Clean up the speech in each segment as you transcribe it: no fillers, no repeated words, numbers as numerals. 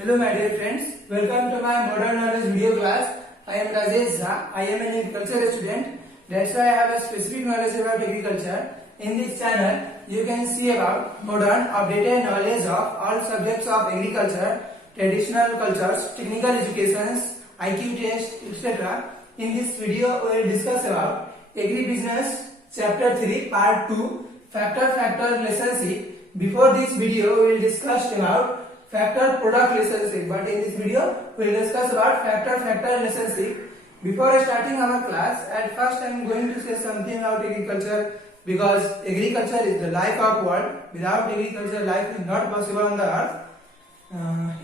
Hello my dear friends, welcome to my modern knowledge video class. I am Rajesh Jha. I am an agriculture student. That's why I have a specific knowledge about agriculture. In this channel, you can see about modern updated knowledge of all subjects of agriculture, traditional cultures, technical educations, IQ test, etc. In this video, we will discuss about agribusiness chapter 3 part 2 factor relationship. Before this video, we will discuss about factor product relationship, but in this video we will discuss about factor relationship. Before starting our class, at first I am going to say something about agriculture, because agriculture is the life of world. Without agriculture, life is not possible on the earth.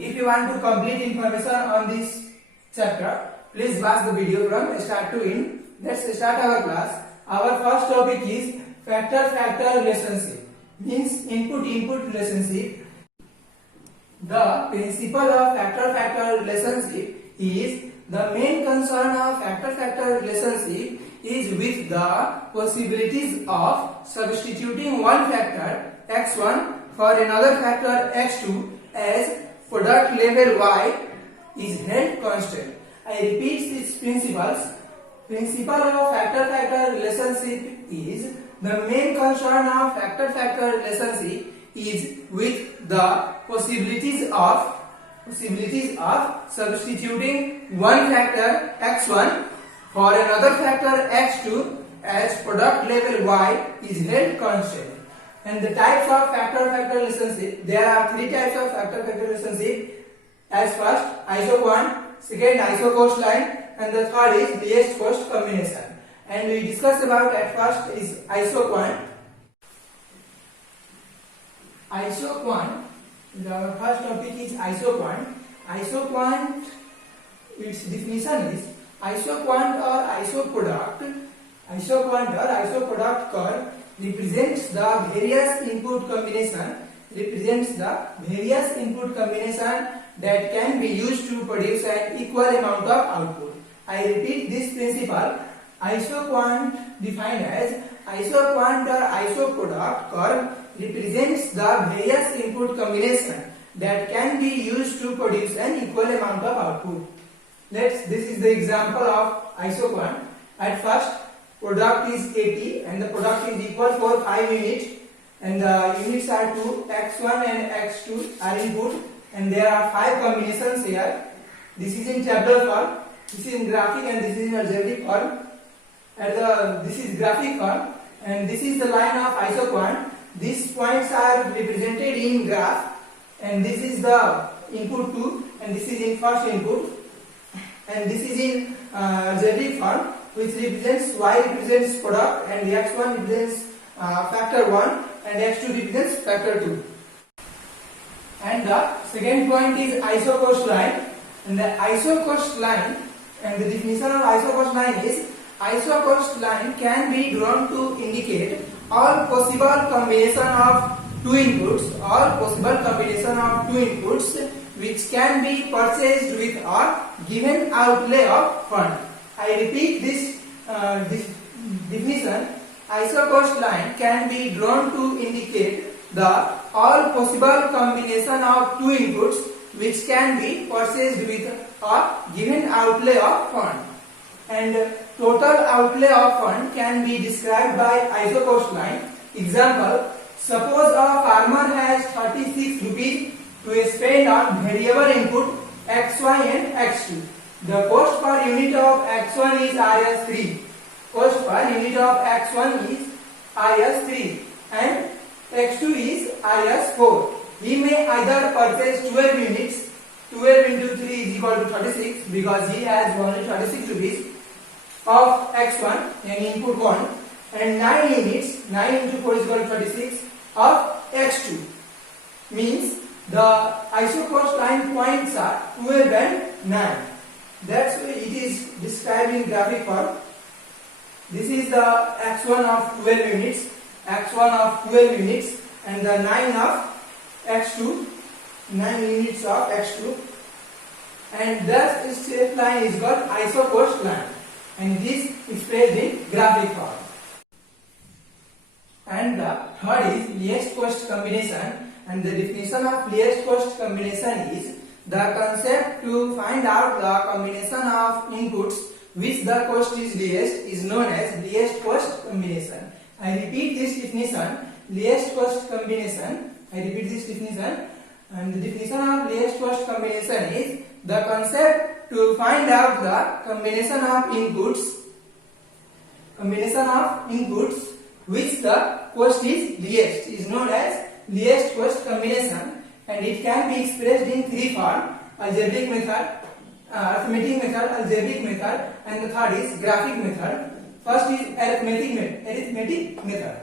If you want to complete information on this chapter, please watch the video from start to end. Let's start our class. Our first topic is factor relationship, means input relationship. The principle of factor relationship is the main concern of factor relationship is with the possibilities of substituting one factor x1 for another factor x2 as product level y is held constant. I repeat these principles. Principle of factor relationship is the main concern of factor relationship is with the possibilities of substituting one factor x1 for another factor x2 as product level y is held constant. And the types of factor relationship, there are three types of factor relationship. As first, isoquant, second isocost line, and the third is least cost combination. And we discuss about at first is isoquant. The first topic is isoquant. Isoquant, its definition is isoquant or isoproduct. Isoquant or isoproduct curve represents the various input combination that can be used to produce an equal amount of output. I repeat this principle. Isoquant defined as isoquant or isoproduct curve represents the various input combination that can be used to produce an equal amount of output. This is the example of isoquant. At first, product is 80 and the product is equal for 5 units, and the units are 2, x1 and x2 are input, and there are 5 combinations here. This is in tabular form, this is in graphic, and this is in algebraic form. This is graphic form, and this is the line of isoquant. These points are represented in graph, and this is the input 2, and this is in first input, and this is in algebraic form, which represents y represents product, and the x1 represents factor 1, and x2 represents factor 2. And the second point is isocost line, and the isocost line, and the definition of isocost line is isocost line can be drawn to indicate all possible combination of two inputs which can be purchased with a given outlay of fund. I repeat this definition. Isocost line can be drawn to indicate the all possible combination of two inputs which can be purchased with a given outlay of fund. And total outlay of fund can be described by isocost line. Example, suppose a farmer has 36 rupees to spend on variable input xy and x2. The cost per unit of x1 is Rs3. Cost per unit of x1 is Rs3 and x2 is Rs4. He may either purchase 12 units. 12 into 3 is equal to 36 because he has only 36 rupees of x1 and input 1, and 9 units, 9 into 4 is equal to 36 of x2. Means the isocost line points are 12 and 9. That's why it is described in graphic form. This is the x1 of 12 units, and the 9 of x2, 9 units of x2, and thus this straight line is called isocost line, and this is expressed in graphic form. And the third is least cost combination, and the definition of least cost combination is The concept to find out the combination of inputs which the cost is least is known as least cost combination. I repeat this definition, least cost combination. I repeat this definition, and the definition of least cost combination is the concept to find out the combination of inputs which the cost is least is known as least cost combination, and it can be expressed in three forms: algebraic method, arithmetic method, algebraic method, and the third is graphic method. First is arithmetic method.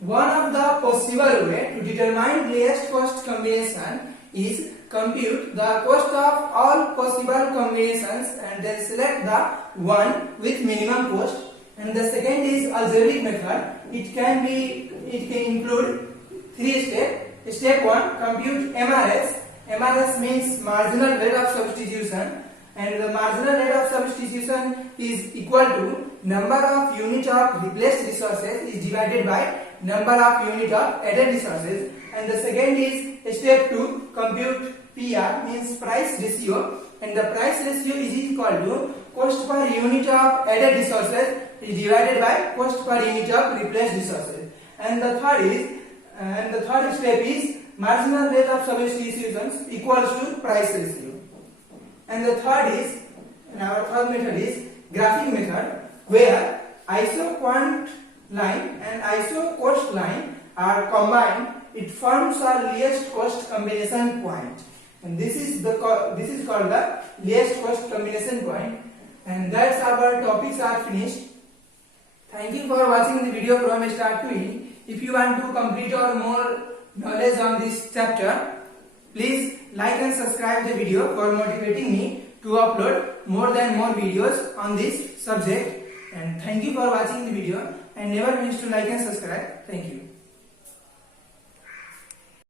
One of the possible way to determine least cost combination is compute the cost of all possible combinations and then select the one with minimum cost. And the second is algebraic method. It can include three steps. Step 1, compute MRS. MRS means marginal rate of substitution, and the marginal rate of substitution is equal to number of unit of replaced resources is divided by number of unit of added resources. And the second is step 2, compute PR means price ratio, and the price ratio is equal to cost per unit of added resources is divided by cost per unit of replaced resources. And the third step is marginal rate of substitutions equals to price ratio. And the third method is graphic method, where iso quant line and iso cost line are combined. It forms a least cost combination point, and this is called the least cost combination point. And that's our topics are finished. Thank you for watching the video from start to end. If you want to complete or more knowledge on this chapter, please like and subscribe the video for motivating me to upload more videos on this subject. And thank you for watching the video, and never miss to like and subscribe. Thank you.